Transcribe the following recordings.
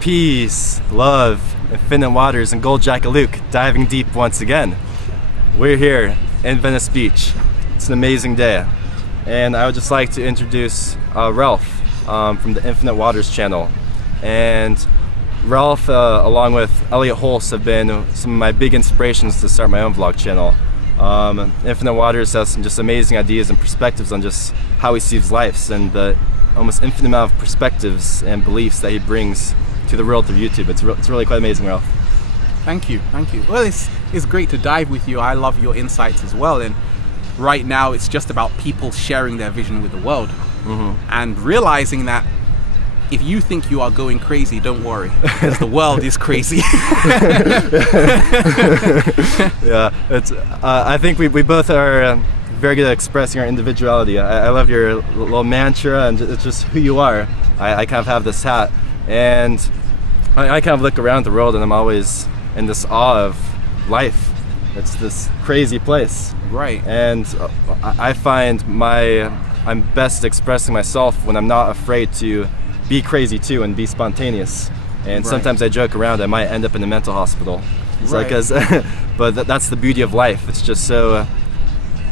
Peace, love, infinite waters, and Gold Jacket Luke diving deep once again. We're here in Venice Beach. It's an amazing day. And I would just like to introduce Ralph from the Infinite Waters channel. And Ralph, along with Elliot Holst, have been some of my big inspirations to start my own vlog channel. Infinite Waters has some just amazing ideas and perspectives on just how he sees life and the almost infinite amount of perspectives and beliefs that he brings to the world through YouTube. It's really quite amazing, Ralph. Thank you, thank you. Well, it's great to dive with you. I love your insights as well. And right now, it's just about people sharing their vision with the world and realizing that if you think you are going crazy, don't worry, because the world is crazy. Yeah, I think we both are very good at expressing our individuality. I love your little mantra, and it's just who you are. I kind of have this hat, and I kind of look around the world, and I'm always in this awe of life. It's this crazy place. Right. And I find I'm best expressing myself when I'm not afraid to be crazy too and be spontaneous. And sometimes I joke around I might end up in a mental hospital. It's like but that's the beauty of life. It's just so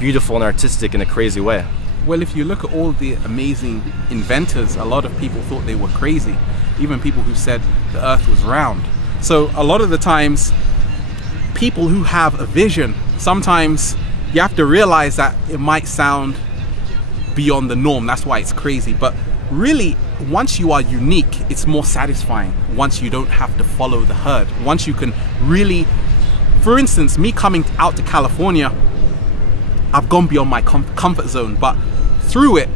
beautiful and artistic in a crazy way. Well, if you look at all the amazing inventors, a lot of people thought they were crazy. Even people who said the earth was round. So a lot of the times, people who have a vision, sometimes you have to realize that it might sound beyond the norm. That's why it's crazy. But really, once you are unique, it's more satisfying. Once you don't have to follow the herd. Once you can really, for instance, me coming out to California, I've gone beyond my comfort zone, but through it,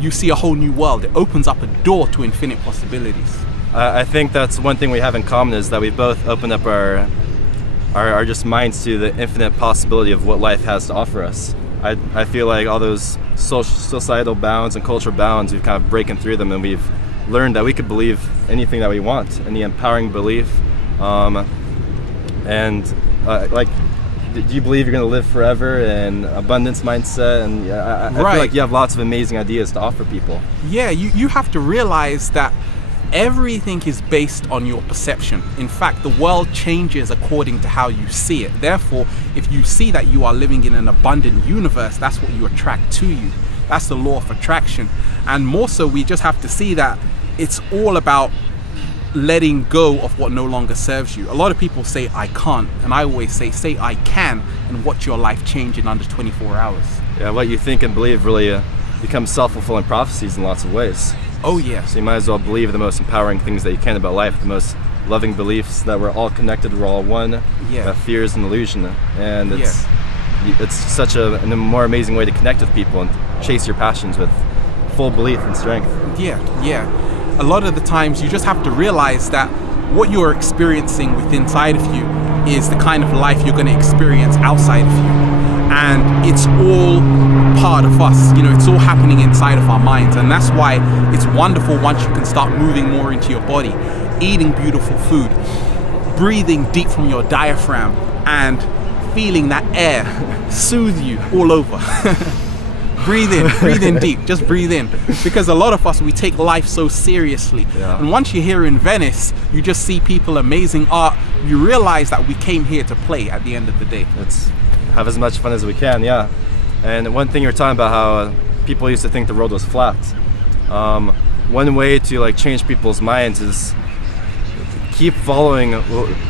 you see a whole new world. It opens up a door to infinite possibilities. I think that's one thing we have in common, is that we both open up our just minds to the infinite possibility of what life has to offer us. I feel like all those societal bounds and cultural bounds, we've kind of broken through them, and we've learned that we could believe anything that we want, and the empowering belief. Do you believe you're going to live forever, and abundance mindset, and I feel like you have lots of amazing ideas to offer people. Yeah, you have to realize that everything is based on your perception. In fact, the world changes according to how you see it. Therefore, if you see that you are living in an abundant universe, that's what you attract to you. That's the law of attraction. And more so, we just have to see that it's all about letting go of what no longer serves you. A lot of people say, I can't. And I always say I can, and watch your life change in under 24 hours. Yeah, what you think and believe really becomes self-fulfilling prophecies in lots of ways. Oh yeah. So you might as well believe the most empowering things that you can about life, the most loving beliefs that we're all connected, we're all one. Yeah. That fear is an illusion, and it's such a more amazing way to connect with people and chase your passions with full belief and strength. Yeah. A lot of the times you just have to realize that what you're experiencing within inside of you is the kind of life you're going to experience outside of you. And it's all part of us, you know, it's all happening inside of our minds. And that's why it's wonderful once you can start moving more into your body, eating beautiful food, breathing deep from your diaphragm, and feeling that air soothe you all over. Breathe in deep, just breathe in. Because a lot of us, we take life so seriously. Yeah. And once you're here in Venice, you just see people, amazing art, you realize that we came here to play at the end of the day. Let's have as much fun as we can, yeah. And one thing you were talking about, how people used to think the world was flat. One way to change people's minds is keep following,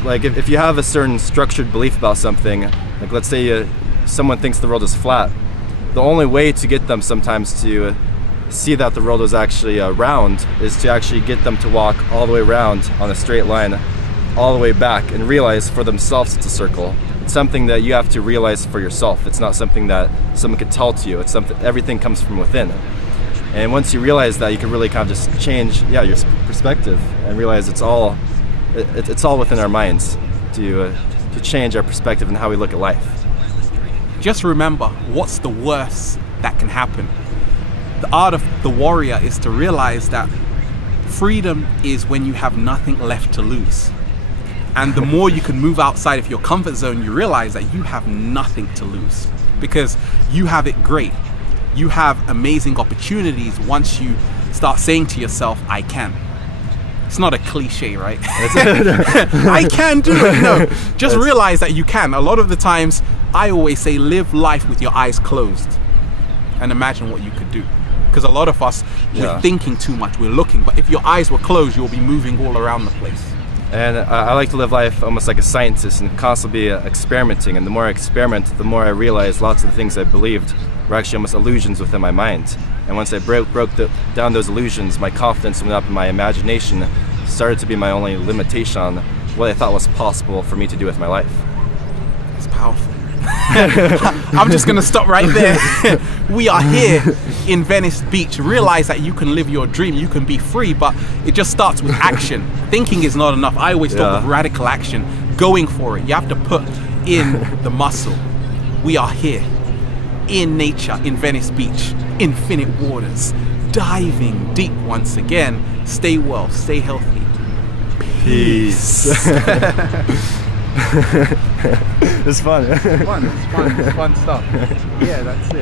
like if you have a certain structured belief about something, like let's say someone thinks the world is flat, the only way to get them sometimes to see that the world is actually round is to actually get them to walk all the way around on a straight line, all the way back, and realize for themselves it's a circle. It's something that you have to realize for yourself. It's not something that someone could tell to you. It's something, everything comes from within. And once you realize that, you can really kind of just change your perspective and realize it's all within our minds to change our perspective and how we look at life. Just remember, what's the worst that can happen? The art of the warrior is to realize that freedom is when you have nothing left to lose. And the more you can move outside of your comfort zone, you realize that you have nothing to lose because you have it great. You have amazing opportunities once you start saying to yourself, I can. It's not a cliche, right? I can do it. No, just realize that you can. A lot of the times, I always say, live life with your eyes closed and imagine what you could do. Because a lot of us, we're thinking too much, we're looking, but if your eyes were closed, you'll be moving all around the place. And I like to live life almost like a scientist and constantly be experimenting. And the more I experiment, the more I realize lots of the things I believed were actually almost illusions within my mind. And once I broke down those illusions, my confidence went up and my imagination started to be my only limitation on what I thought was possible for me to do with my life. It's powerful. I'm just gonna stop right there. We are here in Venice Beach. Realize that you can live your dream, you can be free, but it just starts with action. Thinking is not enough. I always talk of radical action, going for it. You have to put in the muscle. We are here in nature, in Venice Beach, infinite waters, diving deep once again. Stay well, stay healthy. Peace. It's fun. It's fun stuff. Yeah, that's it.